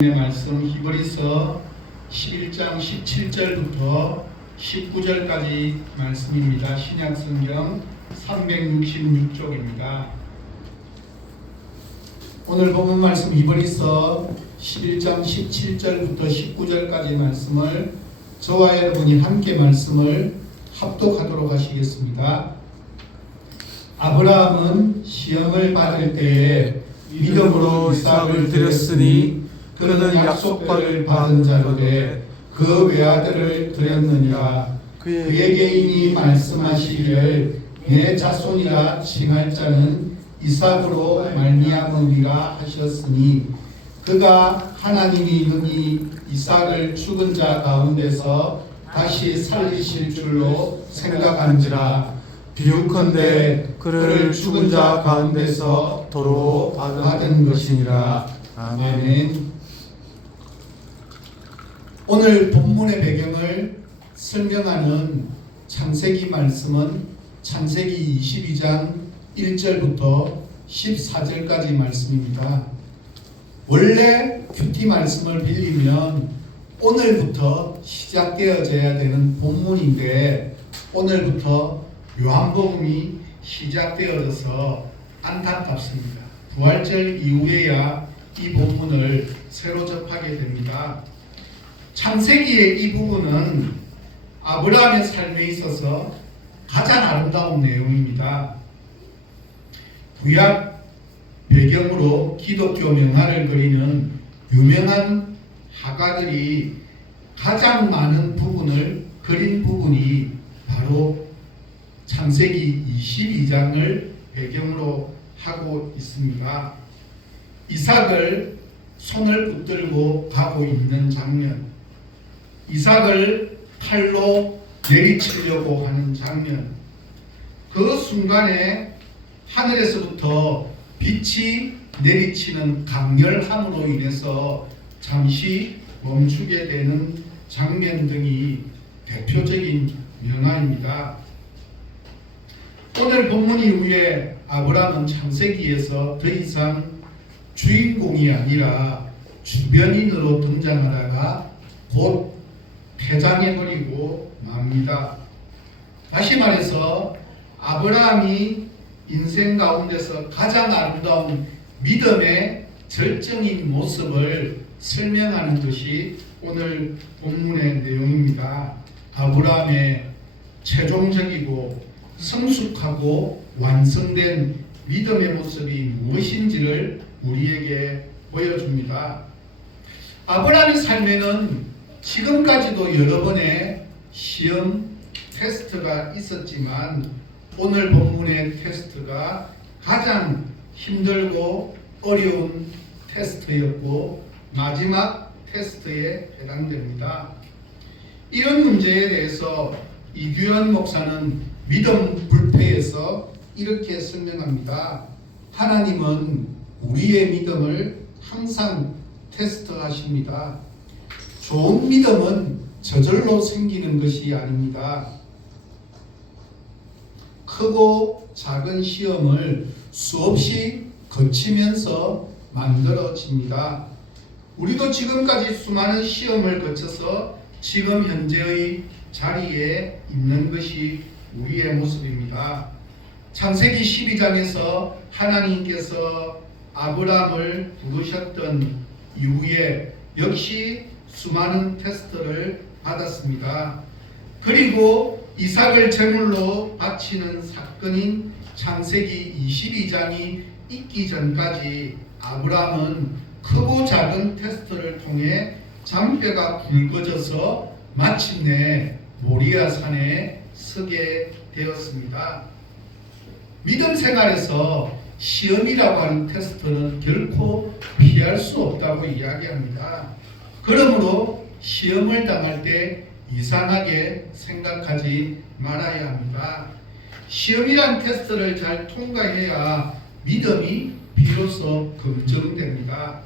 말씀 히브리서 11장 17절부터 19절까지 말씀입니다. 신약성경 366쪽입니다. 오늘 본문 말씀 히브리서 11장 17절부터 19절까지 말씀을 저와 여러분이 함께 말씀을 합독하도록 하시겠습니다. 아브라함은 시험을 받을 때에 믿음으로 이삭을 드렸으니 그는 약속을 받은 자로 돼 그 외아들을 드렸느니라. 그에게 이미 말씀하시기를 내 자손이라 칭할 자는 이삭으로 말미암으리라 하셨으니 그가 하나님이 능히 이삭을 죽은 자 가운데서 다시 살리실 줄로 생각한지라. 비유컨대 그를 죽은 자 가운데서 도로 받은 것이니라. 아멘. 오늘 본문의 배경을 설명하는 창세기 말씀은 창세기 22장 1절부터 14절까지 말씀입니다. 원래 큐티 말씀을 빌리면 오늘부터 시작되어져야 되는 본문인데 오늘부터 요한복음이 시작되어져서 안타깝습니다. 부활절 이후에야 이 본문을 새로 접하게 됩니다. 창세기의 이 부분은 아브라함의 삶에 있어서 가장 아름다운 내용입니다. 구약 배경으로 기독교 명화를 그리는 유명한 화가들이 가장 많은 부분을 그린 부분이 바로 창세기 22장을 배경으로 하고 있습니다. 이삭을 손을 붙들고 가고 있는 장면, 이삭을 칼로 내리치려고 하는 장면, 그 순간에 하늘에서부터 빛이 내리치는 강렬함으로 인해서 잠시 멈추게 되는 장면 등이 대표적인 명화입니다. 오늘 본문 이후에 아브라함은 창세기에서 더 이상 주인공이 아니라 주변인으로 등장하다가 곧 퇴장해버리고 맙니다. 다시 말해서 아브라함이 인생 가운데서 가장 아름다운 믿음의 절정인 모습을 설명하는 것이 오늘 본문의 내용입니다. 아브라함의 최종적이고 성숙하고 완성된 믿음의 모습이 무엇인지를 우리에게 보여줍니다. 아브라함의 삶에는 지금까지도 여러 번의 시험 테스트가 있었지만 오늘 본문의 테스트가 가장 힘들고 어려운 테스트였고 마지막 테스트에 해당됩니다. 이런 문제에 대해서 이규현 목사는 믿음 불패에서 이렇게 설명합니다. 하나님은 우리의 믿음을 항상 테스트하십니다. 좋은 믿음은 저절로 생기는 것이 아닙니다. 크고 작은 시험을 수없이 거치면서 만들어집니다. 우리도 지금까지 수많은 시험을 거쳐서 지금 현재의 자리에 있는 것이 우리의 모습입니다. 창세기 12장에서 하나님께서 아브라함을 부르셨던 이후에 역시 수많은 테스트를 받았습니다. 그리고 이삭을 제물로 바치는 사건인 창세기 22장이 있기 전까지 아브라함은 크고 작은 테스트를 통해 잔뼈가 굵어져서 마침내 모리아 산에 서게 되었습니다. 믿음 생활에서 시험이라고 하는 테스트는 결코 피할 수 없다고 이야기합니다. 그러므로 시험을 당할 때 이상하게 생각하지 말아야 합니다. 시험이란 테스트를 잘 통과해야 믿음이 비로소 검증됩니다.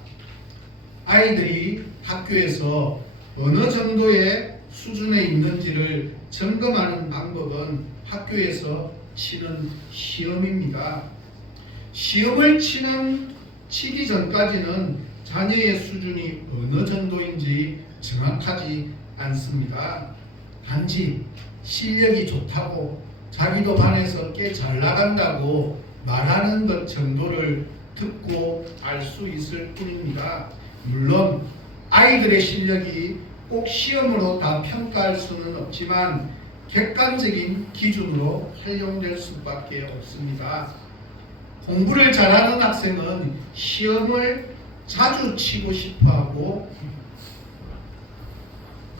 아이들이 학교에서 어느 정도의 수준에 있는지를 점검하는 방법은 학교에서 치는 시험입니다. 시험을 치기 전까지는 자녀의 수준이 어느 정도인지 정확하지 않습니다. 단지 실력이 좋다고 자기도 반에서 꽤 잘 나간다고 말하는 것 정도를 듣고 알 수 있을 뿐입니다. 물론 아이들의 실력이 꼭 시험으로 다 평가할 수는 없지만 객관적인 기준으로 활용될 수밖에 없습니다. 공부를 잘하는 학생은 시험을 자주 치고 싶어하고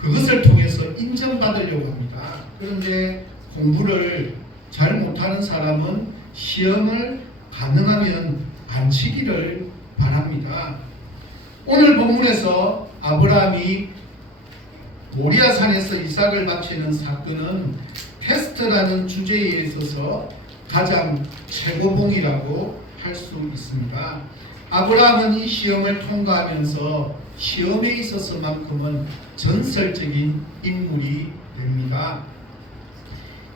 그것을 통해서 인정받으려고 합니다. 그런데 공부를 잘 못하는 사람은 시험을 가능하면 안 치기를 바랍니다. 오늘 본문에서 아브라함이 모리아산에서 이삭을 바치는 사건은 테스트라는 주제에 있어서 가장 최고봉이라고 할 수 있습니다. 아브라함은 이 시험을 통과하면서 시험에 있어서만큼은 전설적인 인물이 됩니다.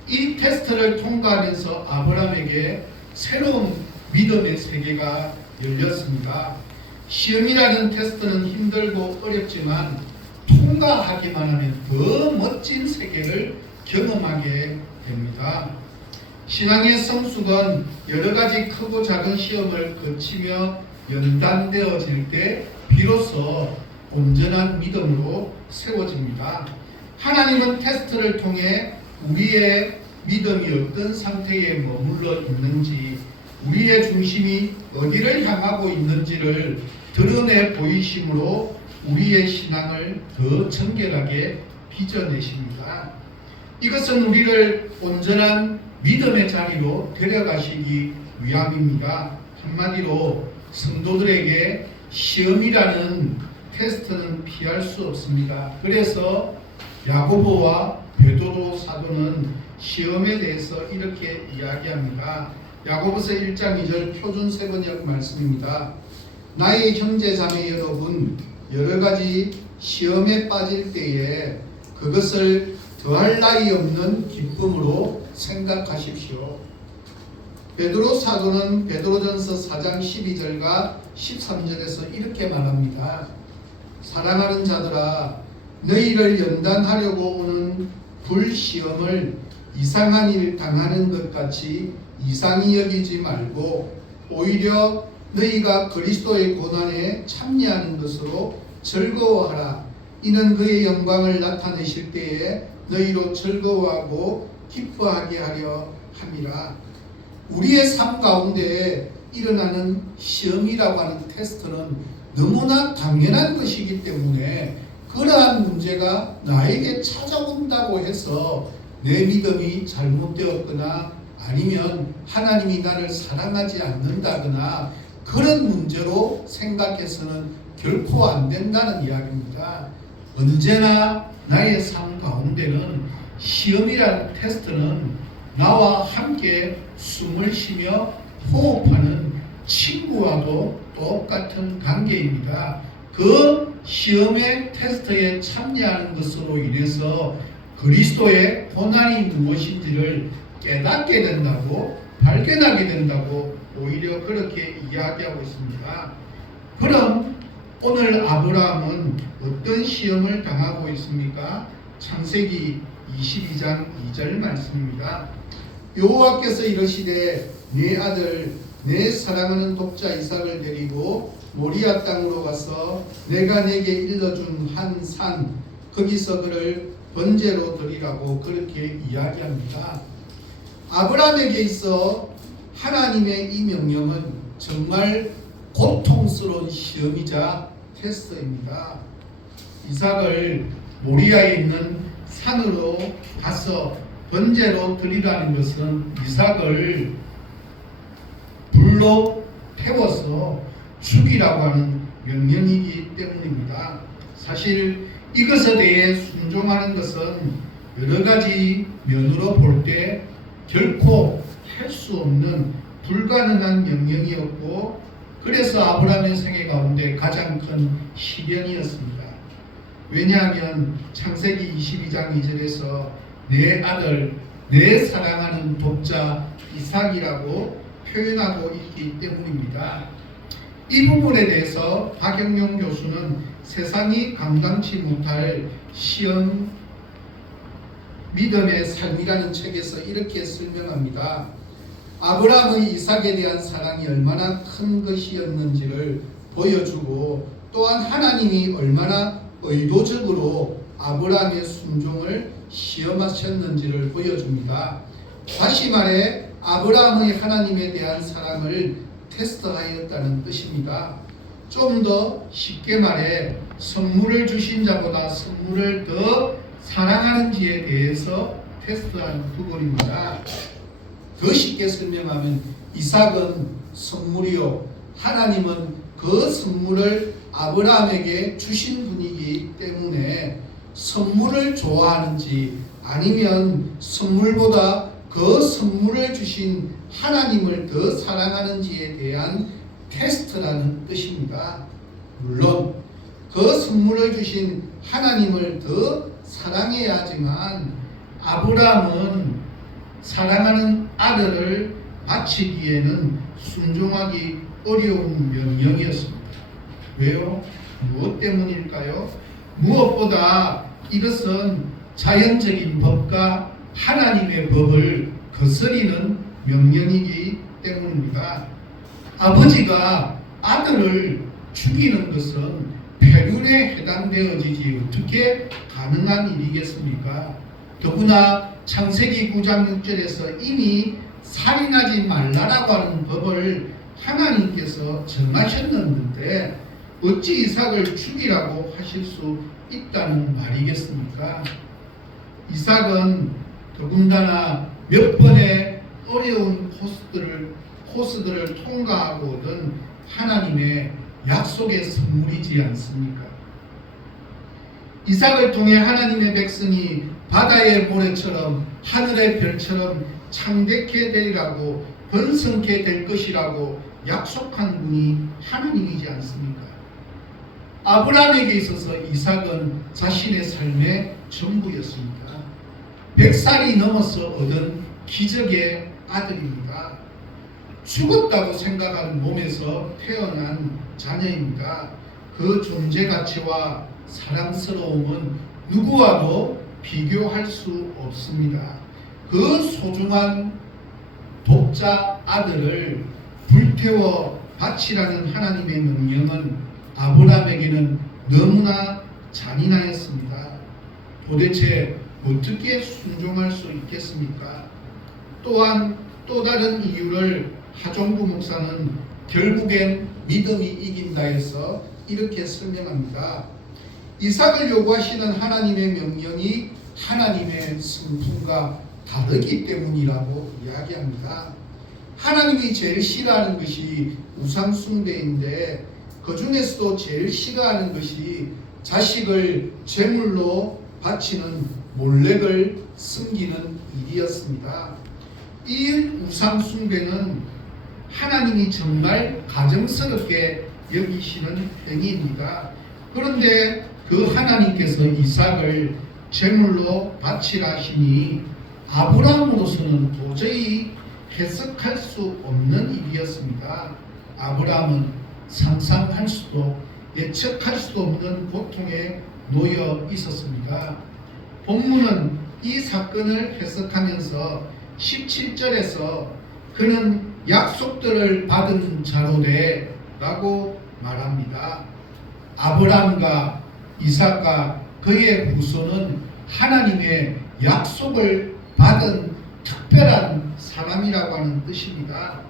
이 테스트를 통과하면서 아브라함에게 새로운 믿음의 세계가 열렸습니다. 시험이라는 테스트는 힘들고 어렵지만 통과하기만 하면 더 멋진 세계를 경험하게 됩니다. 신앙의 성숙은 여러 가지 크고 작은 시험을 거치며 연단되어질 때 비로소 온전한 믿음으로 세워집니다. 하나님은 테스트를 통해 우리의 믿음이 어떤 상태에 머물러 있는지, 우리의 중심이 어디를 향하고 있는지를 드러내 보이심으로 우리의 신앙을 더 정결하게 빚어내십니다. 이것은 우리를 온전한 믿음의 자리로 데려가시기 위함입니다. 한마디로 성도들에게 시험이라는 테스트는 피할 수 없습니다. 그래서 야고보와 베드로 사도는 시험에 대해서 이렇게 이야기합니다. 야고보서 1장 2절 표준 세번역 말씀입니다. 나의 형제 자매 여러분, 여러 가지 시험에 빠질 때에 그것을 더할 나위 없는 기쁨으로 생각하십시오. 베드로 사도는 베드로전서 4장 12절과 13절에서 이렇게 말합니다. 사랑하는 자들아, 너희를 연단하려고 오는 불시험을 이상한 일 당하는 것 같이 이상히 여기지 말고 오히려 너희가 그리스도의 고난에 참여하는 것으로 즐거워하라. 이는 그의 영광을 나타내실 때에 너희로 즐거워하고 기뻐하게 하려 함이라. 우리의 삶 가운데 일어나는 시험이라고 하는 테스트는 너무나 당연한 것이기 때문에 그러한 문제가 나에게 찾아온다고 해서 내 믿음이 잘못되었거나 아니면 하나님이 나를 사랑하지 않는다거나 그런 문제로 생각해서는 결코 안 된다는 이야기입니다. 언제나 나의 삶 가운데는 시험이라는 테스트는 나와 함께 숨을 쉬며 호흡하는 친구와도 똑같은 관계입니다. 그 시험의 테스트에 참여하는 것으로 인해서 그리스도의 고난이 무엇인지를 깨닫게 된다고, 발견하게 된다고 오히려 그렇게 이야기하고 있습니다. 그럼 오늘 아브라함은 어떤 시험을 당하고 있습니까? 창세기 22장 2절 말씀입니다. 여호와께서 이르시되 내 아들 내 사랑하는 독자 이삭을 데리고 모리아 땅으로 가서 내가 내게 일러준 한 산 거기서 그를 번제로 드리라고 그렇게 이야기합니다. 아브라함에게 있어 하나님의 이 명령은 정말 고통스러운 시험이자 테스트입니다. 이삭을 모리아에 있는 산으로 가서 번제로 드리라는 것은 이삭을 불로 태워서 죽이라고 하는 명령이기 때문입니다. 사실 이것에 대해 순종하는 것은 여러 가지 면으로 볼 때 결코 할 수 없는 불가능한 명령이었고, 그래서 아브라함의 생애 가운데 가장 큰 시련이었습니다. 왜냐하면 창세기 22장 2절에서 내 아들, 내 사랑하는 독자 이삭이라고 표현하고 있기 때문입니다. 이 부분에 대해서 박영용 교수는 세상이 감당치 못할 시험 믿음의 삶이라는 책에서 이렇게 설명합니다. 아브라함의 이삭에 대한 사랑이 얼마나 큰 것이었는지를 보여주고, 또한 하나님이 얼마나 의도적으로 아브라함의 순종을 시험하셨는지를 보여줍니다. 다시 말해 아브라함의 하나님에 대한 사랑을 테스트하였다는 뜻입니다. 좀 더 쉽게 말해 선물을 주신 자보다 선물을 더 사랑하는지에 대해서 테스트하는 부분입니다. 더 쉽게 설명하면 이삭은 선물이요, 하나님은 그 선물을 아브라함에게 주신 분이기 때문에 선물을 좋아하는지 아니면 선물보다 그 선물을 주신 하나님을 더 사랑하는지에 대한 테스트라는 뜻입니다. 물론 그 선물을 주신 하나님을 더 사랑해야 하지만 아브라함은 사랑하는 아들을 바치기에는 순종하기 어려운 명령이었습니다. 왜요? 무엇 때문일까요? 무엇보다 이것은 자연적인 법과 하나님의 법을 거스리는 명령이기 때문입니다. 아버지가 아들을 죽이는 것은 폐륜에 해당되어지지 어떻게 가능한 일이겠습니까? 더구나 창세기 9장 6절에서 이미 살인하지 말라라고 하는 법을 하나님께서 정하셨는데 어찌 이삭을 죽이라고 하실 수 있다는 말이겠습니까? 이삭은 더군다나 몇 번의 어려운 코스들을 통과하고 얻은 하나님의 약속의 선물이지 않습니까? 이삭을 통해 하나님의 백성이 바다의 모래처럼 하늘의 별처럼 창대케 되리라고 번성케 될 것이라고 약속한 분이 하나님이지 않습니까? 아브라함에게 있어서 이삭은 자신의 삶의 전부였습니다. 100살이 넘어서 얻은 기적의 아들입니다. 죽었다고 생각하는 몸에서 태어난 자녀입니다. 그 존재 가치와 사랑스러움은 누구와도 비교할 수 없습니다. 그 소중한 독자 아들을 불태워 바치라는 하나님의 명령은 아브라함에게는 너무나 잔인하였습니다. 도대체 어떻게 순종할 수 있겠습니까? 또한 또 다른 이유를 하종구 목사는 결국엔 믿음이 이긴다 해서 이렇게 설명합니다. 이삭을 요구하시는 하나님의 명령이 하나님의 성품과 다르기 때문이라고 이야기합니다. 하나님이 제일 싫어하는 것이 우상 숭배인데 그 중에서도 제일 싫어하는 것이 자식을 제물로 바치는 몰렉을 섬기는 일이었습니다. 이 우상 숭배는 하나님이 정말 가증스럽게 여기시는 행위입니다. 그런데 그 하나님께서 이삭을 제물로 바치라 하시니 아브라함으로서는 도저히 해석할 수 없는 일이었습니다. 아브라함은 상상할 수도 예측할 수도 없는 고통에 놓여 있었습니다. 본문은 이 사건을 해석하면서 17절에서 그는 약속들을 받은 자로 돼 라고 말합니다. 아브라함과 이삭과 그의 후손은 하나님의 약속을 받은 특별한 사람이라고 하는 뜻입니다.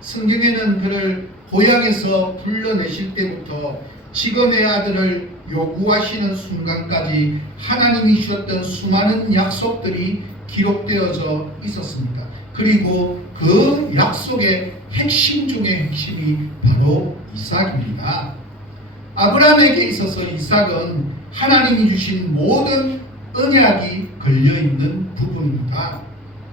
성경에는 그를 고향에서 불러내실 때부터 지금의 아들을 요구하시는 순간까지 하나님이 주셨던 수많은 약속들이 기록되어져 있었습니다. 그리고 그 약속의 핵심 중의 핵심이 바로 이삭입니다. 아브라함에게 있어서 이삭은 하나님이 주신 모든 언약이 걸려있는 부분입니다.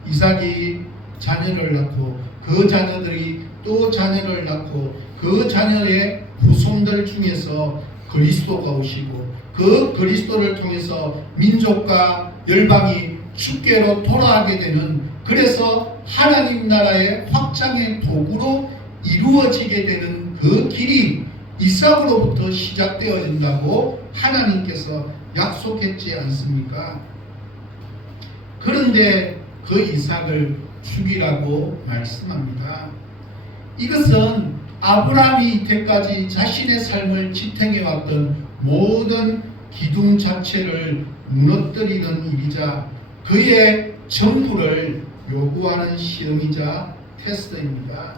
이삭이 자녀를 낳고 그 자녀들이 또 자녀를 낳고 그 자녀의 후손들 중에서 그리스도가 오시고 그 그리스도를 통해서 민족과 열방이 주께로 돌아가게 되는, 그래서 하나님 나라의 확장의 도구로 이루어지게 되는 그 길이 이삭으로부터 시작되어진다고 하나님께서 약속했지 않습니까? 그런데 그 이삭을 죽이라고 말씀합니다. 이것은 아브라함이 이때까지 자신의 삶을 지탱해왔던 모든 기둥 자체를 무너뜨리는 일이자 그의 전부를 요구하는 시험이자 테스트입니다.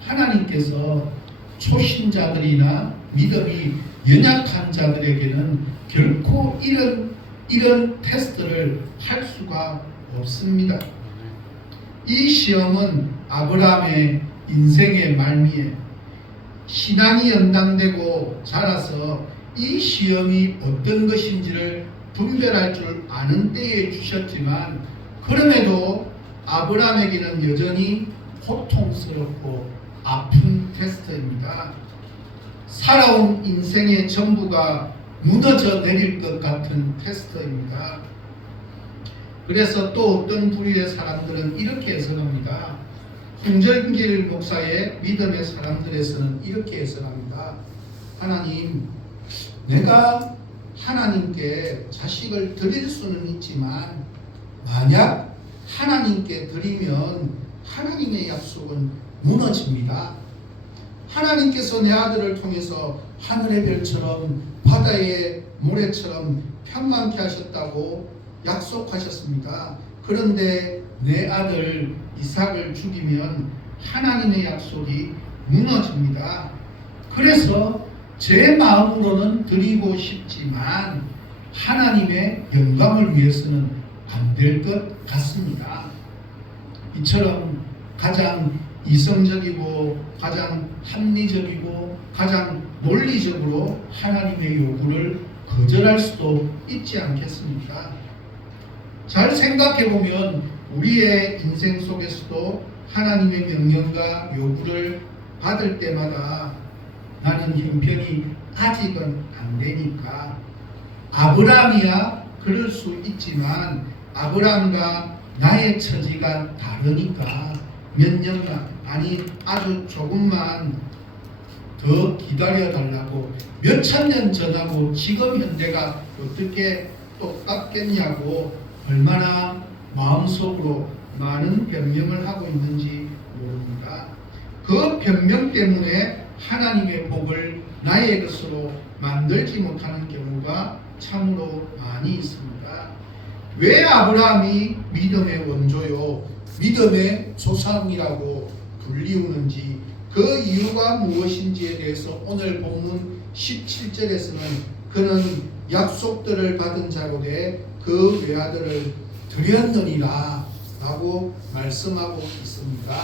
하나님께서 초신자들이나 믿음이 연약한 자들에게는 결코 이런 테스트를 할 수가 없습니다. 이 시험은 아브라함의 인생의 말미에 신앙이 연단되고 자라서 이 시험이 어떤 것인지를 분별할 줄 아는 때에 주셨지만 그럼에도 아브라함에게는 여전히 고통스럽고 아픈 테스트입니다. 살아온 인생의 전부가 무너져 내릴 것 같은 테스트입니다. 그래서 또 어떤 부류의 사람들은 이렇게 해석합니다. 홍정길 목사의 믿음의 사람들에서는 이렇게 해석합니다. 하나님, 내가 하나님께 자식을 드릴 수는 있지만 만약 하나님께 드리면 하나님의 약속은 무너집니다. 하나님께서 내 아들을 통해서 하늘의 별처럼 바다의 모래처럼 평안케 하셨다고 약속하셨습니다. 그런데 내 아들 이삭을 죽이면 하나님의 약속이 무너집니다. 그래서 제 마음으로는 드리고 싶지만 하나님의 영광을 위해서는 안 될 것 같습니다. 이처럼 가장 이성적이고 가장 합리적이고 가장 논리적으로 하나님의 요구를 거절할 수도 있지 않겠습니까? 잘 생각해보면 우리의 인생 속에서도 하나님의 명령과 요구를 받을 때마다 나는 형편이 아직은 안 되니까 아브라함이야 그럴 수 있지만 아브라함과 나의 처지가 다르니까 몇 년간 아니 아주 조금만 더 기다려달라고 몇천 년 전하고 지금 현대가 어떻게 똑같겠냐고 얼마나 마음속으로 많은 변명을 하고 있는지 모릅니다. 그 변명 때문에 하나님의 복을 나의 것으로 만들지 못하는 경우가 참으로 많이 있습니다. 왜 아브라함이 믿음의 원조요 믿음의 조상이라고 불리우는지 그 이유가 무엇인지에 대해서 오늘 본문 17절에서는 그는 약속들을 받은 자로되 그 외아들을 드렸느니라 라고 말씀하고 있습니다.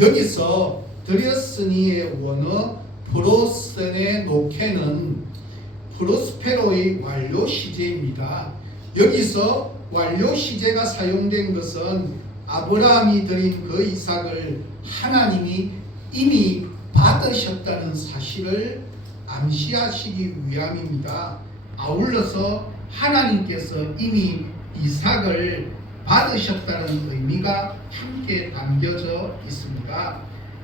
여기서 드렸으니의 원어 프로센의 노케는 프로스페로의 완료 시제입니다. 여기서 완료 시제가 사용된 것은 아브라함이 드린 그 이삭을 하나님이 이미 받으셨다는 사실을 암시하시기 위함입니다. 아울러서 하나님께서 이미 이삭을 받으셨다는 의미가 함께 담겨져 있습니다.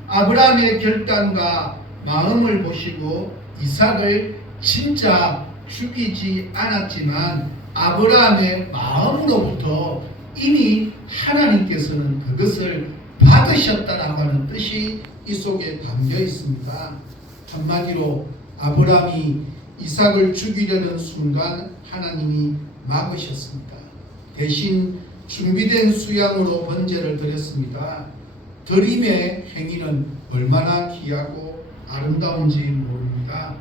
아브라함의 결단과 마음을 보시고 이삭을 진짜 죽이지 않았지만 아브라함의 마음으로부터 이미 하나님께서는 그것을 받으셨다라고 하는 뜻이 이 속에 담겨 있습니다. 한마디로 아브라함이 이삭을 죽이려는 순간 하나님이 막으셨습니다. 대신 준비된 수양으로 번제를 드렸습니다. 드림의 행위는 얼마나 귀하고 아름다운지 모릅니다.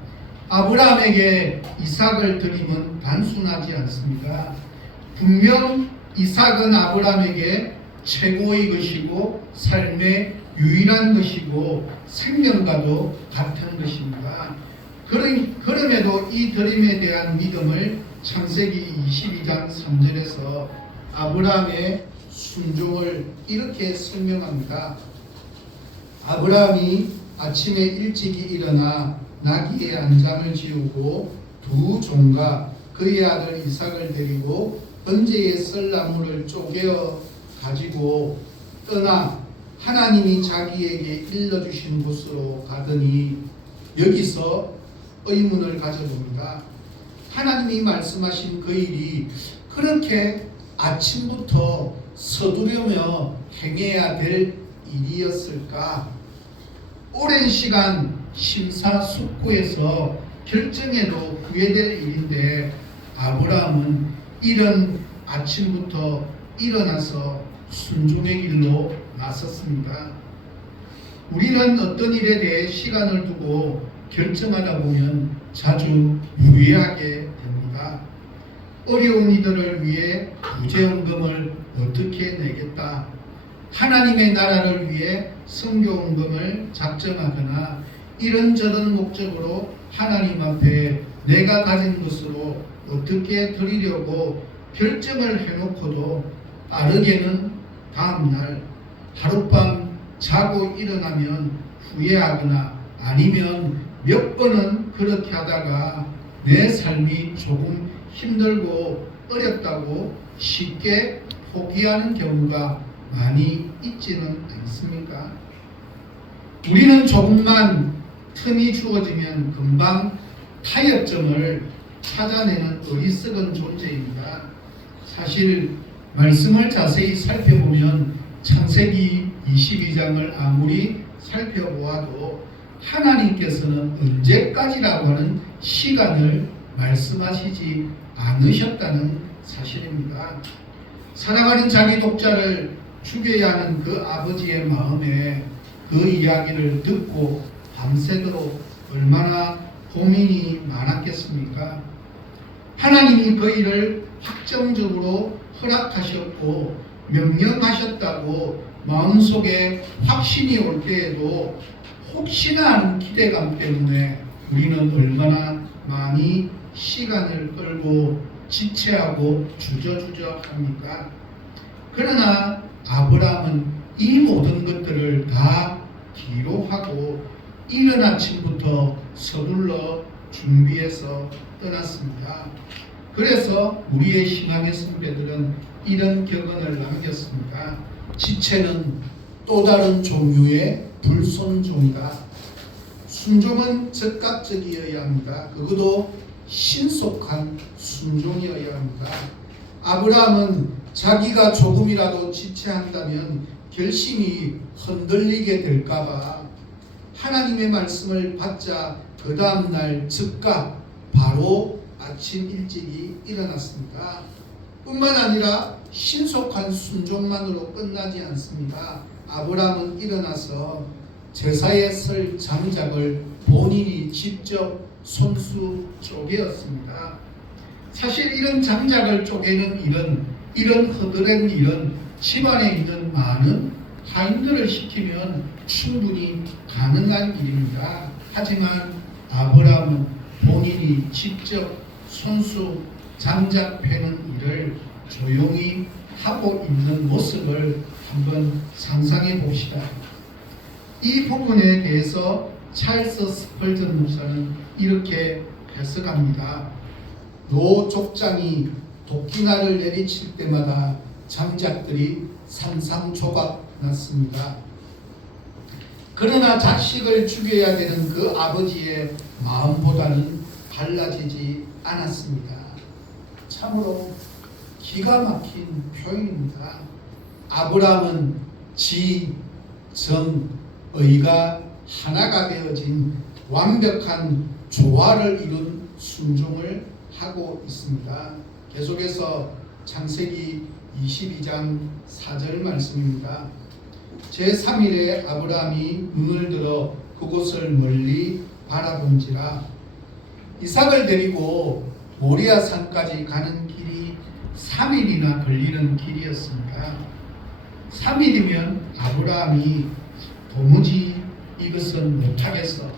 아브라함에게 이삭을 드림은 단순하지 않습니다. 분명 이삭은 아브라함에게 최고의 것이고 삶의 유일한 것이고 생명과도 같은 것입니다. 그럼에도 이 드림에 대한 믿음을 창세기 22장 3절에서 아브라함의 순종을 이렇게 설명합니다. 아브라함이 아침에 일찍이 일어나 나귀의 안장을 지우고 두 종과 그의 아들 이삭을 데리고 번제의 썰나무를 쪼개어 가지고 떠나 하나님이 자기에게 일러주신 곳으로 가더니 여기서 의문을 가져봅니다. 하나님이 말씀하신 그 일이 그렇게 아침부터 서두르며 행해야 될 일이었을까? 오랜 시간 심사숙고해서 결정해도 후회될 일인데 아브라함은 이런 아침부터 일어나서 순종의 길로 나섰습니다. 우리는 어떤 일에 대해 시간을 두고 결정하다 보면 자주 후회하게 됩니다. 어려운 이들을 위해 구제헌금을 어떻게 내겠다, 하나님의 나라를 위해 선교헌금을 작정하거나 이런저런 목적으로 하나님 앞에 내가 가진 것으로 어떻게 드리려고 결정을 해놓고도 빠르게는 다음날 하룻밤 자고 일어나면 후회하거나 아니면 몇 번은 그렇게 하다가 내 삶이 조금 힘들고 어렵다고 쉽게 포기하는 경우가 많이 있지는 않습니까? 우리는 조금만 틈이 주어지면 금방 타협점을 찾아내는 어리석은 존재입니다. 사실 말씀을 자세히 살펴보면 창세기 22장을 아무리 살펴보아도 하나님께서는 언제까지라고 하는 시간을 말씀하시지 않으셨다는 사실입니다. 사랑하는 자기 독자를 죽여야 하는 그 아버지의 마음에 그 이야기를 듣고 밤새도록 얼마나 고민이 많았겠습니까? 하나님이 그 일을 확정적으로 허락하셨고 명령하셨다고 마음속에 확신이 올 때에도 혹시나 하는 기대감 때문에 우리는 얼마나 많이 시간을 끌고 지체하고 주저주저 합니까? 그러나 아브라함은 이 모든 것들을 다 기록하고 이른 아침부터 서둘러 준비해서 떠났습니다. 그래서 우리의 신앙의 선배들은 이런 격언을 남겼습니다. 지체는 또 다른 종류의 불순종이다. 순종은 즉각적이어야 합니다. 그것도 신속한 순종이어야 합니다. 아브라함은 자기가 조금이라도 지체한다면 결심이 흔들리게 될까봐 하나님의 말씀을 받자 그 다음날 즉각 바로 아침 일찍이 일어났습니다. 뿐만 아니라 신속한 순종만으로 끝나지 않습니다. 아브라함은 일어나서 제사에 쓸 장작을 본인이 직접 손수 쪼개었습니다. 사실 이런 장작을 쪼개는 일은, 이런 허드렛 일은 집안에 있는 많은 타인들을 시키면 충분히 가능한 일입니다. 하지만 아브라함은 본인이 직접 손수 장작 패는 일을 조용히 하고 있는 모습을 한번 상상해 봅시다. 이 부분에 대해서 찰스 스펄전 목사는 이렇게 해석합니다. 노 족장이 도끼날을 내리칠 때마다 장작들이 산산조각 났습니다. 그러나 자식을 죽여야 되는 그 아버지의 마음보다는 달라지지 않았습니다. 참으로 기가 막힌 표현입니다. 아브라함은 지, 정, 의가 하나가 되어진 완벽한 조화를 이룬 순종을 하고 있습니다. 계속해서 창세기 22장 4절 말씀입니다. 제3일에 아브라함이 눈을 들어 그곳을 멀리 바라본지라. 이삭을 데리고 모리아 산까지 가는 길이 3일이나 걸리는 길이었습니다. 3일이면 아브라함이 도무지 이것은 못하겠어,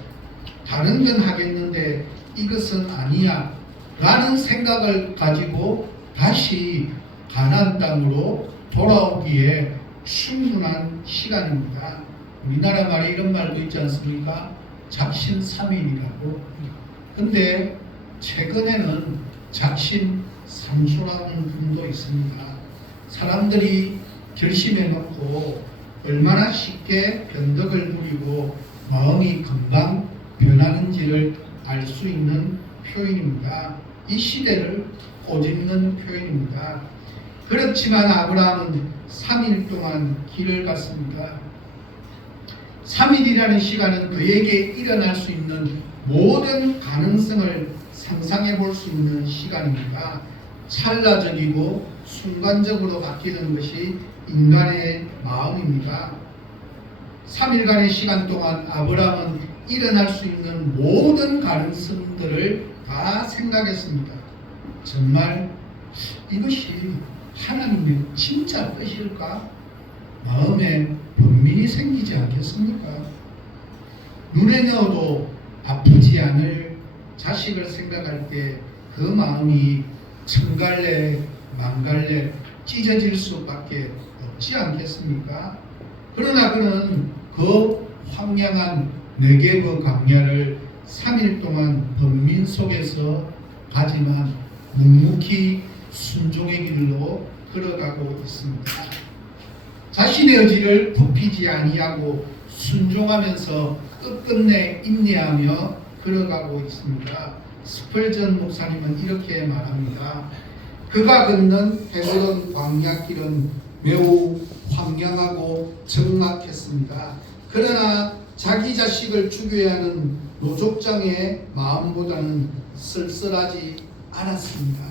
다른 건 하겠는데 이것은 아니야 라는 생각을 가지고 다시 가나안 땅으로 돌아오기에 충분한 시간입니다. 우리나라 말에 이런 말도 있지 않습니까? 작심삼일이라고. 근데 최근에는 작심삼수라는 분도 있습니다. 사람들이 결심해 놓고 얼마나 쉽게 변덕을 부리고 마음이 금방 변하는지를 알 수 있는 표현입니다. 이 시대를 꼬집는 표현입니다. 그렇지만 아브라함은 3일 동안 길을 갔습니다. 3일이라는 시간은 그에게 일어날 수 있는 모든 가능성을 상상해 볼 수 있는 시간입니다. 찰나적이고 순간적으로 바뀌는 것이 인간의 마음입니다. 3일간의 시간 동안 아브라함은 일어날 수 있는 모든 가능성들을 다 생각했습니다. 정말 이것이 하나님의 진짜 뜻일까? 마음에 번민이 생기지 않겠습니까? 눈에 넣어도 아프지 않을 자식을 생각할 때 그 마음이 천갈래 만갈래 찢어질 수밖에 없지 않겠습니까? 그러나 그는 그 황량한 네게브 광야를 3일 동안 번민 속에서 가지만 묵묵히 순종의 길로 걸어가고 있습니다. 자신의 의지를 굽히지 아니하고 순종하면서 끝끝내 인내하며 걸어가고 있습니다. 스펄전 목사님은 이렇게 말합니다. 그가 걷는 헤브론 광야길은 매우 황량하고 적막했습니다. 그러나 자기 자식을 죽여야 하는 노족장의 마음보다는 쓸쓸하지 않았습니다.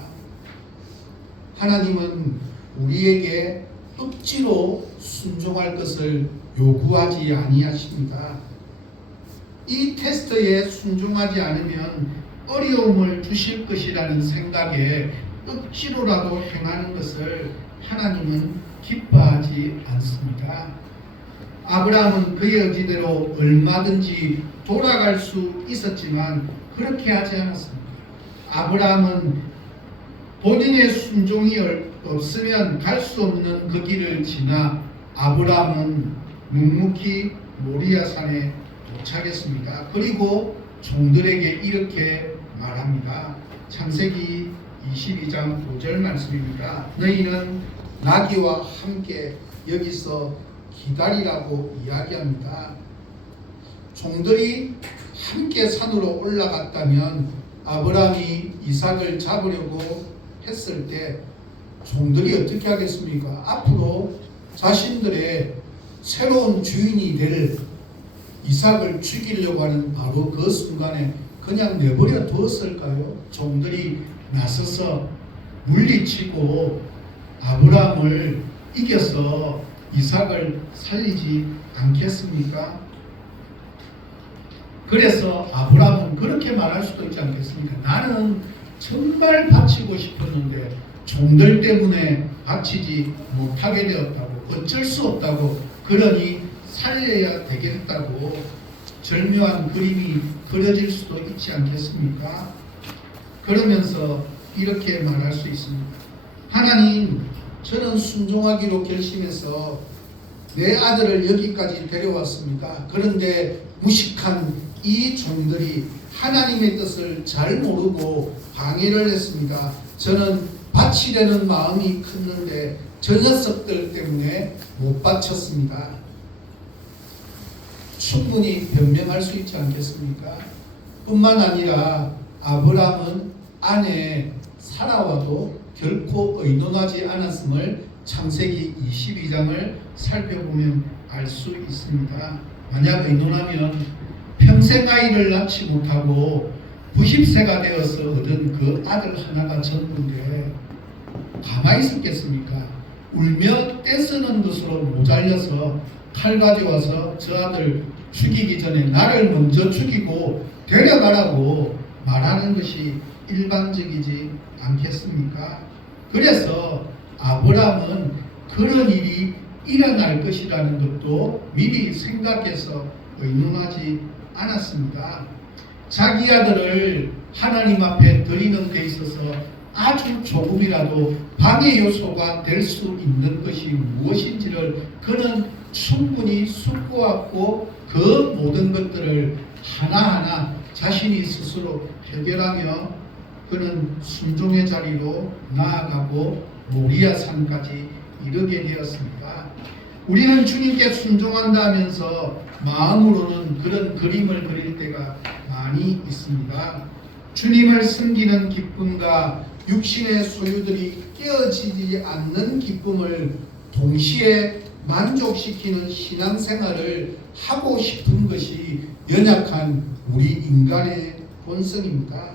하나님은 우리에게 억지로 순종할 것을 요구하지 아니하십니다. 이 테스트에 순종하지 않으면 어려움을 주실 것이라는 생각에 억지로라도 행하는 것을 하나님은 기뻐하지 않습니다. 아브라함은 그의 의지대로 얼마든지 돌아갈 수 있었지만 그렇게 하지 않았습니다. 아브라함은 본인의 순종이 없으면 갈 수 없는 그 길을 지나 아브라함은 묵묵히 모리아 산에 도착했습니다. 그리고 종들에게 이렇게 말합니다. 창세기 22장 5절 말씀입니다. 너희는 나귀와 함께 여기서 기다리라고 이야기합니다. 종들이 함께 산으로 올라갔다면 아브라함이 이삭을 잡으려고 했을 때 종들이 어떻게 하겠습니까? 앞으로 자신들의 새로운 주인이 될 이삭을 죽이려고 하는 바로 그 순간에 그냥 내버려 두었을까요? 종들이 나서서 물리치고 아브라함을 이겨서 이삭을 살리지 않겠습니까? 그래서 아브라함은 그렇게 말할 수도 있지 않겠습니까? 나는 정말 바치고 싶었는데 종들 때문에 바치지 못하게 되었다고, 어쩔 수 없다고, 그러니 살려야 되겠다고 절묘한 그림이 그려질 수도 있지 않겠습니까? 그러면서 이렇게 말할 수 있습니다. 하나님, 저는 순종하기로 결심해서 내 아들을 여기까지 데려왔습니다. 그런데 무식한 이 종들이 하나님의 뜻을 잘 모르고 방해를 했습니다. 저는 바치려는 마음이 컸는데 저 녀석들 때문에 못 바쳤습니다. 충분히 변명할 수 있지 않겠습니까? 뿐만 아니라 아브라함은 아내 사라와도 결코 의논하지 않았음을 창세기 22장을 살펴보면 알 수 있습니다. 만약 의논하면 평생 아이를 낳지 못하고 90세가 되어서 얻은 그 아들 하나가 전부인데 가만히 있었겠습니까? 울며 떼쓰는 것으로 모자려서 칼 가져와서 저 아들 죽이기 전에 나를 먼저 죽이고 데려가라고 말하는 것이 일반적이지 않겠습니까? 그래서 아브라함은 그런 일이 일어날 것이라는 것도 미리 생각해서 의논하지 않았습니다. 자기 아들을 하나님 앞에 드리는 데 있어서 아주 조금이라도 방해 요소가 될 수 있는 것이 무엇인지를 그는 충분히 숙고하고 그 모든 것들을 하나하나 자신이 스스로 해결하며 그는 순종의 자리로 나아가고 모리아 산까지 이르게 되었습니다. 우리는 주님께 순종한다면서 마음으로는 그런 그림을 그릴 때가 많이 있습니다. 주님을 섬기는 기쁨과 육신의 소유들이 깨어지지 않는 기쁨을 동시에 만족시키는 신앙생활을 하고 싶은 것이 연약한 우리 인간의 본성입니다.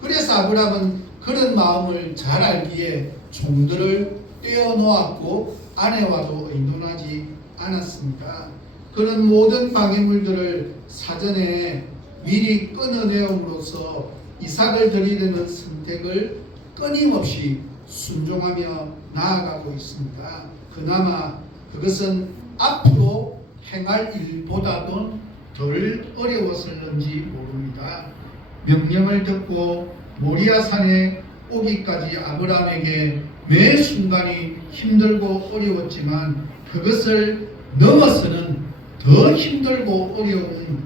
그래서 아브라함은 그런 마음을 잘 알기에 종들을 떼어놓았고 아내와도 의논하지 않았습니다. 그런 모든 방해물들을 사전에 미리 끊어내음으로써 이삭을 드리려는 선택을 끊임없이 순종하며 나아가고 있습니다. 그나마 그것은 앞으로 행할 일보다도 덜 어려웠을는지 모릅니다. 명령을 듣고 모리아산에 오기까지 아브라함에게 매 순간이 힘들고 어려웠지만 그것을 넘어서는 더 힘들고 어려운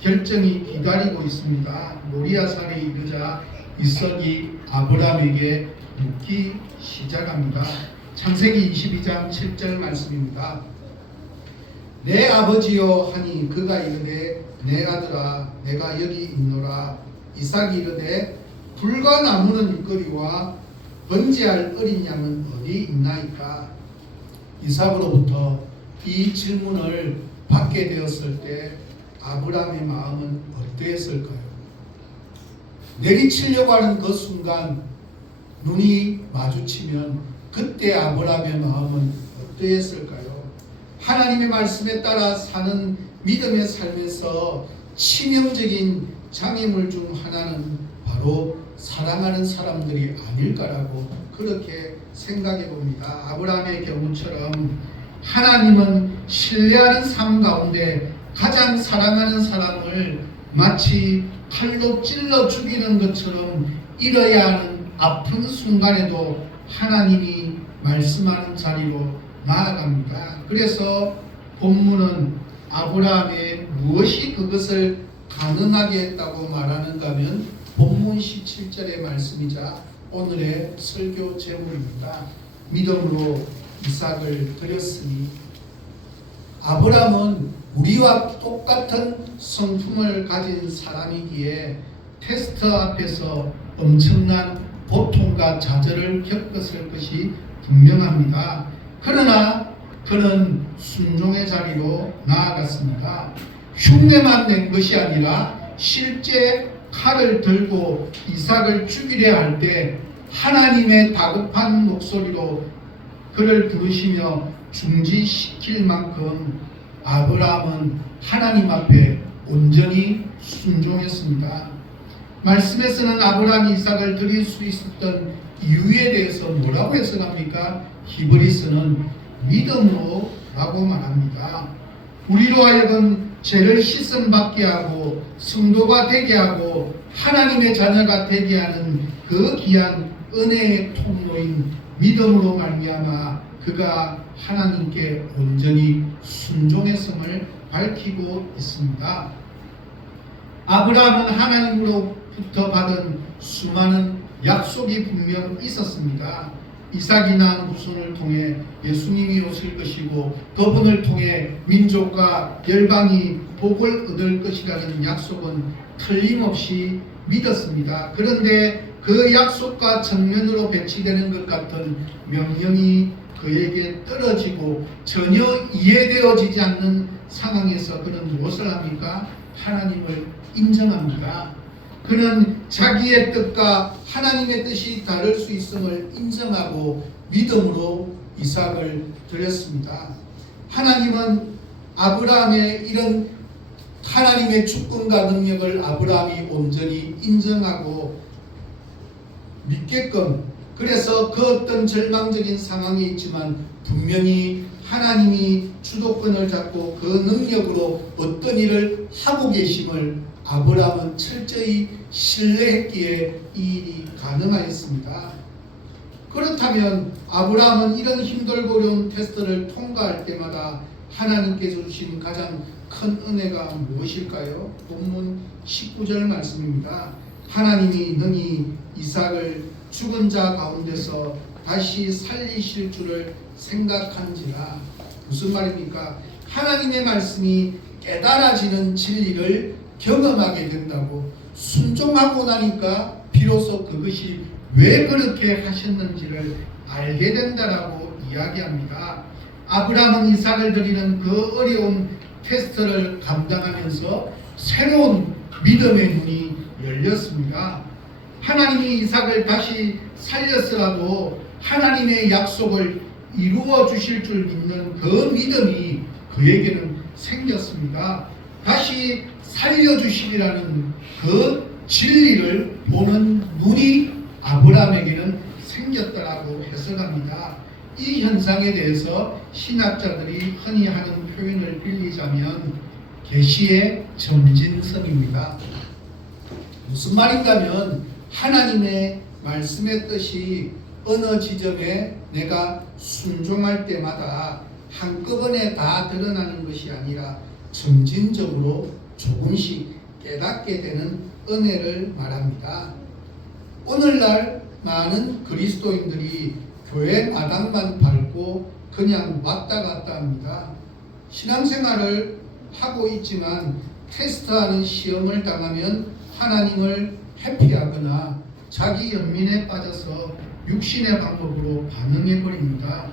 결정이 기다리고 있습니다. 모리아산에 이르자 이삭이 아브라함에게 묻기 시작합니다. 창세기 22장 7절 말씀입니다. 내 아버지여 하니 그가 이르되 내 아들아 내가 여기 있노라. 이삭이 이르되 불과 나무는 있거리와 번제할 어린 양은 어디 있나이까. 이삭으로부터 이 질문을 받게 되었을 때 아브라함의 마음은 어떠했을까요? 내리치려고 하는 그 순간 눈이 마주치면 그때 아브라함의 마음은 어떠했을까요? 하나님의 말씀에 따라 사는 믿음의 삶에서 치명적인 장애물 중 하나는 바로 사랑하는 사람들이 아닐까라고 그렇게 생각해 봅니다. 아브라함의 경우처럼 하나님은 신뢰하는 삶 가운데 가장 사랑하는 사람을 마치 칼로 찔러 죽이는 것처럼 잃어야 하는 아픈 순간에도 하나님이 말씀하는 자리로 나아갑니다. 그래서 본문은 아브라함의 무엇이 그것을 가능하게 했다고 말하는가 하면 본문 17절의 말씀이자 오늘의 설교 제목입니다. 믿음으로 이삭을 드렸으니. 아브라함은 우리와 똑같은 성품을 가진 사람이기에 테스트 앞에서 엄청난 고통과 좌절을 겪었을 것이 분명합니다. 그러나 그는 순종의 자리로 나아갔습니다. 흉내만 낸 것이 아니라 실제 칼을 들고 이삭을 죽이려 할 때 하나님의 다급한 목소리로 그를 부르시며 중지시킬 만큼 아브라함은 하나님 앞에 온전히 순종했습니다. 말씀에서는 아브라함이 이삭을 드릴 수 있었던 이유에 대해서 뭐라고 해석합니까? 히브리서는 믿음으로 라고 말합니다. 우리로 하여금 죄를 씻음받게 하고 성도가 되게 하고 하나님의 자녀가 되게 하는 그 귀한 은혜의 통로인 믿음으로 말미암아 그가 하나님께 온전히 순종했음을 밝히고 있습니다. 아브라함은 하나님으로부터 받은 수많은 약속이 분명 있었습니다. 이삭이 낳은 후손을 통해 예수님이 오실 것이고 그분을 통해 민족과 열방이 복을 얻을 것이라는 약속은 틀림없이 믿었습니다. 그런데 그 약속과 정면으로 배치되는 것 같은 명령이 그에게 떨어지고 전혀 이해되어지지 않는 상황에서 그는 무엇을 합니까? 하나님을 인정합니다. 그는 자기의 뜻과 하나님의 뜻이 다를 수 있음을 인정하고 믿음으로 이삭을 드렸습니다. 하나님은 아브라함의 이런 하나님의 주권과 능력을 아브라함이 온전히 인정하고 믿게끔, 그래서 그 어떤 절망적인 상황이 있지만 분명히 하나님이 주도권을 잡고 그 능력으로 어떤 일을 하고 계심을 아브라함은 철저히 신뢰했기에 이 일이 가능하였습니다. 그렇다면 아브라함은 이런 힘들고 어려운 테스트를 통과할 때마다 하나님께서 주신 가장 큰 은혜가 무엇일까요? 본문 19절 말씀입니다. 하나님이 능히 이삭을 죽은 자 가운데서 다시 살리실 줄을 생각한지라. 무슨 말입니까? 하나님의 말씀이 깨달아지는 진리를 경험하게 된다고, 순종하고 나니까 비로소 그것이 왜 그렇게 하셨는지를 알게 된다라고 이야기합니다. 아브라함은 이삭을 드리는 그 어려운 테스트를 감당하면서 새로운 믿음의 눈이 열렸습니다. 하나님이 이삭을 다시 살렸으라도 하나님의 약속을 이루어 주실 줄 믿는 그 믿음이 그에게는 생겼습니다. 다시 살려주시리라는 그 진리를 보는 눈이 아브라함에게는 생겼다라고 해석합니다. 이 현상에 대해서 신학자들이 흔히 하는 표현을 빌리자면 계시의 점진성입니다. 무슨 말인가 하면 하나님의 말씀의 뜻이 어느 지점에 내가 순종할 때마다 한꺼번에 다 드러나는 것이 아니라 점진적으로 조금씩 깨닫게 되는 은혜를 말합니다. 오늘날 많은 그리스도인들이 교회 마당만 밟고 그냥 왔다 갔다 합니다. 신앙생활을 하고 있지만 테스트하는 시험을 당하면 하나님을 회피하거나 자기 연민에 빠져서 육신의 방법으로 반응해 버립니다.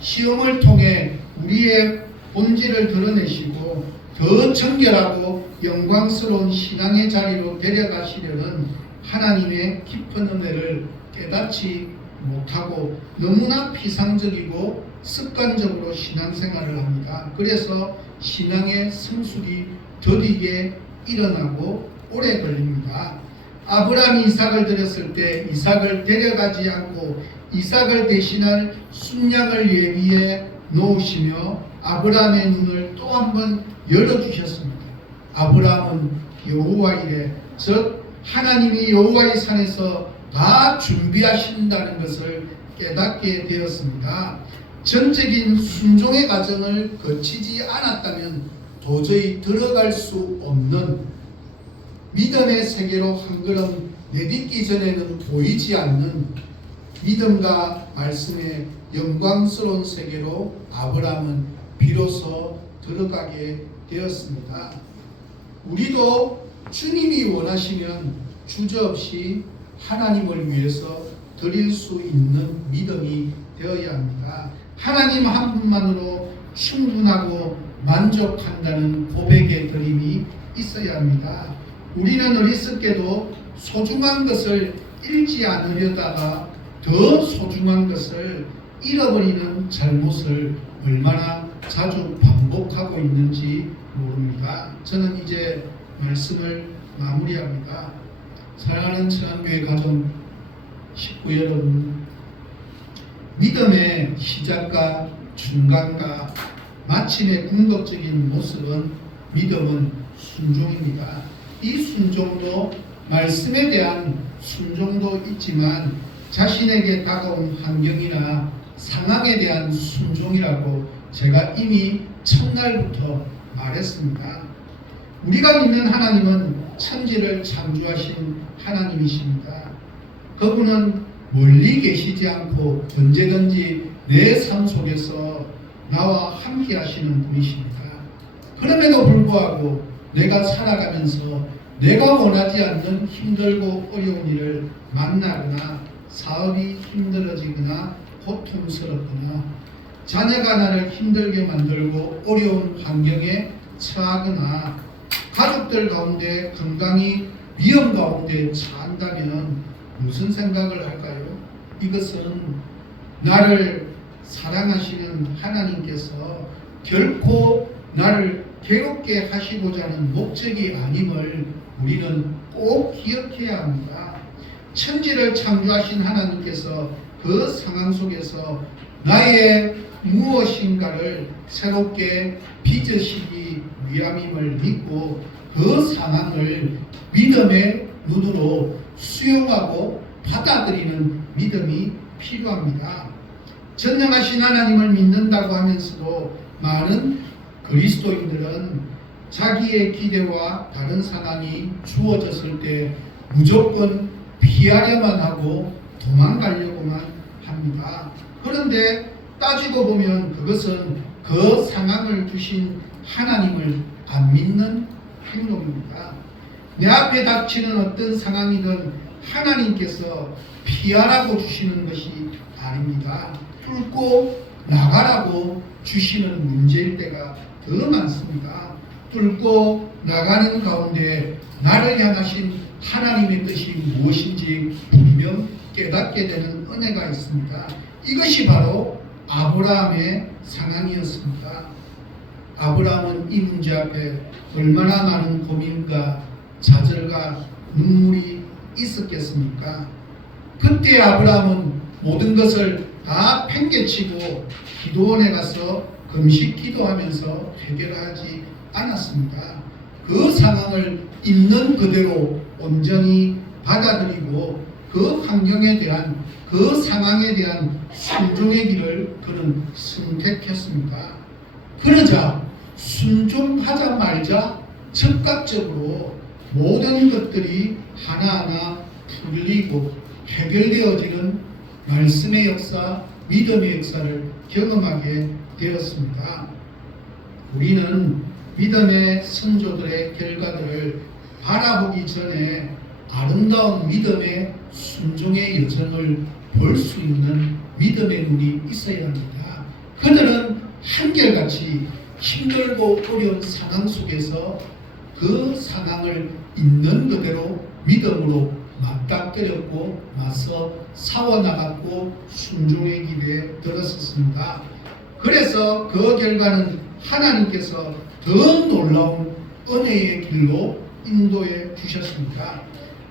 시험을 통해 우리의 본질을 드러내시고 더 정결하고 영광스러운 신앙의 자리로 데려가시려는 하나님의 깊은 은혜를 깨닫지 못하고 너무나 피상적이고 습관적으로 신앙생활을 합니다. 그래서 신앙의 성숙이 더디게 일어나고 오래 걸립니다. 아브라함이 이삭을 드렸을 때 이삭을 데려가지 않고 이삭을 대신할 순양을 예비해 놓으시며 아브라함의 눈을 또 한 번 열어주셨습니다. 아브라함은 여호와 이레, 즉 하나님이 여호와의 산에서 다 준비하신다는 것을 깨닫게 되었습니다. 전적인 순종의 과정을 거치지 않았다면 도저히 들어갈 수 없는 믿음의 세계로 한 걸음 내딛기 전에는 보이지 않는 믿음과 말씀의 영광스러운 세계로 아브라함은 비로소 들어가게 되었습니다. 우리도 주님이 원하시면 주저없이 하나님을 위해서 드릴 수 있는 믿음이 되어야 합니다. 하나님 한 분만으로 충분하고 만족한다는 고백의 드림이 있어야 합니다. 우리는 어리석게도 소중한 것을 잃지 않으려다가 더 소중한 것을 잃어버리는 잘못을 얼마나 자주 반복하고 있는지 모릅니다. 저는 이제 말씀을 마무리합니다. 사랑하는 천안교회 가정 식구 여러분, 믿음의 시작과 중간과 마침의 궁극적인 모습은 믿음은 순종입니다. 이 순종도 말씀에 대한 순종도 있지만 자신에게 다가온 환경이나 상황에 대한 순종이라고 제가 이미 첫날부터 말했습니다. 우리가 믿는 하나님은 천지를 창조하신 하나님이십니다. 그분은 멀리 계시지 않고 언제든지 내 삶 속에서 나와 함께 하시는 분이십니다. 그럼에도 불구하고 내가 살아가면서 내가 원하지 않는 힘들고 어려운 일을 만나거나 사업이 힘들어지거나 고통스럽거나 자녀가 나를 힘들게 만들고 어려운 환경에 처하거나 가족들 가운데 건강이 위험 가운데 처한다면 무슨 생각을 할까요? 이것은 나를 사랑하시는 하나님께서 결코 나를 괴롭게 하시고자 하는 목적이 아님을 우리는 꼭 기억해야 합니다. 천지를 창조하신 하나님께서 그 상황 속에서 나의 무엇인가를 새롭게 빚으시기 위함임을 믿고 그 상황을 믿음의 눈으로 수용하고 받아들이는 믿음이 필요합니다. 전능하신 하나님을 믿는다고 하면서도 많은 그리스도인들은 자기의 기대와 다른 상황이 주어졌을 때 무조건 피하려만 하고 도망가려고만 합니다. 그런데 따지고 보면 그것은 그 상황을 주신 하나님을 안 믿는 행동입니다. 내 앞에 닥치는 어떤 상황이든 하나님께서 피하라고 주시는 것이 아닙니다. 뚫고 나가라고 주시는 문제일 때가 더 많습니다. 뚫고 나가는 가운데 나를 향하신 하나님의 뜻이 무엇인지 분명 깨닫게 되는 은혜가 있습니다. 이것이 바로 아브라함의 상황이었습니다. 아브라함은 이 문제 앞에 얼마나 많은 고민과 좌절과 눈물이 있었겠습니까? 그때 아브라함은 모든 것을 다 팽개치고 기도원에 가서 금식 기도하면서 해결하지 않았습니다. 그 상황을 있는 그대로 온전히 받아들이고 그 환경에 대한 그 상황에 대한 순종의 길을 그는 선택했습니다. 그러자 순종하자 말자 즉각적으로 모든 것들이 하나하나 풀리고 해결되어지는 말씀의 역사, 믿음의 역사를 경험하게 되었습니다. 우리는 믿음의 선조들의 결과들을 바라보기 전에 아름다운 믿음의 순종의 여정을 볼 수 있는 믿음의 눈이 있어야 합니다. 그들은 한결같이 힘들고 어려운 상황 속에서 그 상황을 있는 그대로 믿음으로 맞닥뜨렸고 맞서 싸워나갔고 순종의 길에 들었었습니다. 그래서 그 결과는 하나님께서 더 놀라운 은혜의 길로 인도해 주셨습니다.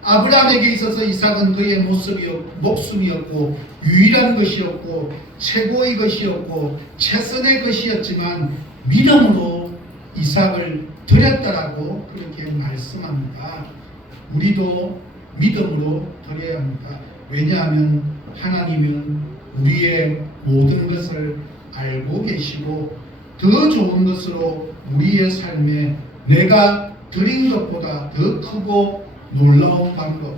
아브라함에게 있어서 이삭은 그의 목숨이었고 유일한 것이었고 최고의 것이었고 최선의 것이었지만 믿음으로 이삭을 드렸다라고 그렇게 말씀합니다. 우리도 믿음으로 드려야 합니다. 왜냐하면 하나님은 우리의 모든 것을 알고 계시고 더 좋은 것으로 우리의 삶에 내가 드린 것보다 더 크고 놀라운 방법,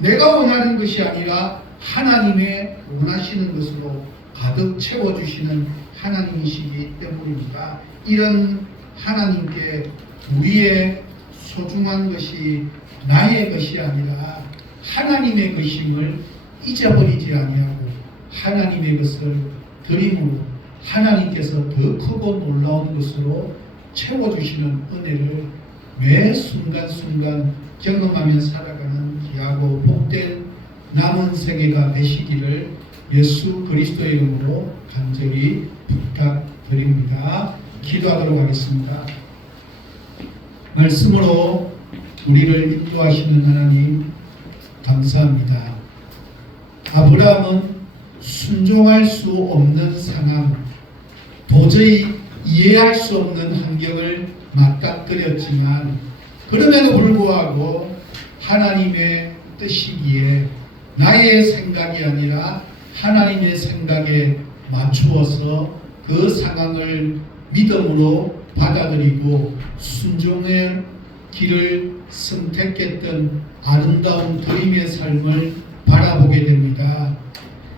내가 원하는 것이 아니라 하나님의 원하시는 것으로 가득 채워주시는 하나님이시기 때문입니다. 이런 하나님께 우리의 소중한 것이 나의 것이 아니라 하나님의 것임을 잊어버리지 아니하고 하나님의 것을 드림으로 하나님께서 더 크고 놀라운 것으로 채워주시는 은혜를 매 순간순간 경험하며 살아가는 귀하고 복된 남은 생애가 되시기를 예수 그리스도의 이름으로 간절히 부탁드립니다. 기도하도록 하겠습니다. 말씀으로 우리를 인도하시는 하나님 감사합니다. 아브라함은 순종할 수 없는 상황, 도저히 이해할 수 없는 환경을 맞닥뜨렸지만 그럼에도 불구하고 하나님의 뜻이기에 나의 생각이 아니라 하나님의 생각에 맞추어서 그 상황을 믿음으로 받아들이고 순종의 길을 선택했던 아름다운 드림의 삶을 바라보게 됩니다.